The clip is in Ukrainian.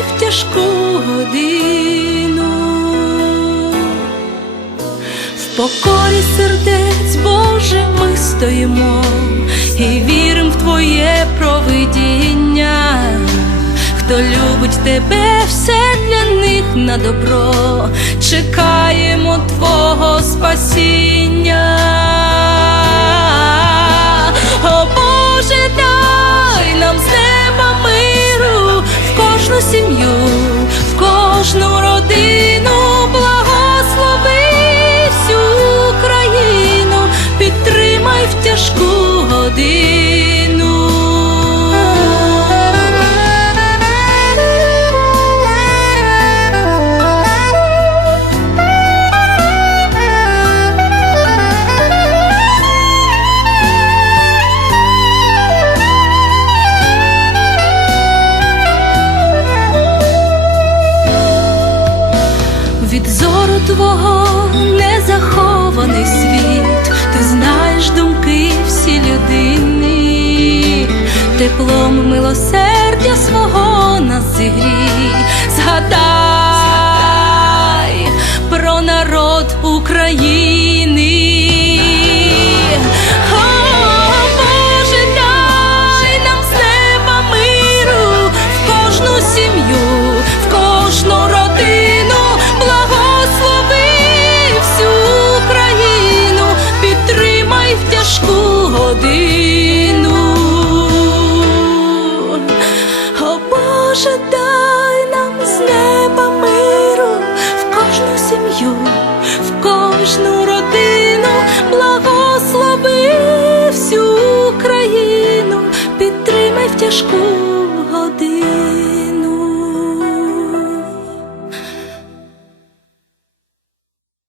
в тяжку годину. В покорі сердець, Боже, ми стоїмо і віримо в Твоє провидіння. Хто любить тебе, все для них на добро, чекаємо Твого спасіння. Твого не захований світ, ти знаєш думки всі людини, теплом милосердя свого нас зігрій, згадай про народ України. Годину. О Боже, дай нам з неба миру в кожну сім'ю, в кожну родину, благослови всю країну, підтримай в тяжку